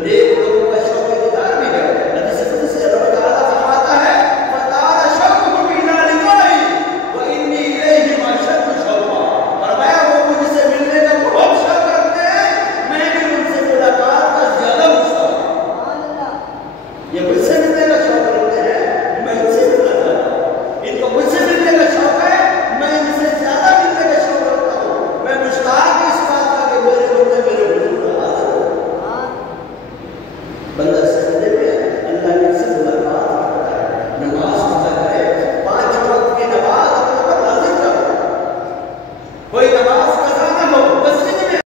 नेक लोगों का शौक दीदार भी है। नबी सल्लल्लाहु अलैहि वसल्लम फरमाता है फतारा शौकुहु इला लिकाई व इन्नी इलैहि अशद्दु शौका। फरमाया वो मुझसे मिलने का बहुत शौक रखते हैं, मैं भी उनसे मुलाकात का ज्यादा शौक। ये मुझसे मिलने का शौक रखते हैं, मैं इनसे मिलना चाहता हूँ। इनको मुझसे मिलने का शौक है, मैं इनसे ज्यादा मिलने का शौक रखता हूँ। मैं मुश्ताक इस बात का कि मेरे बंदे मेरे हुजूर हाजिर हो। बंदा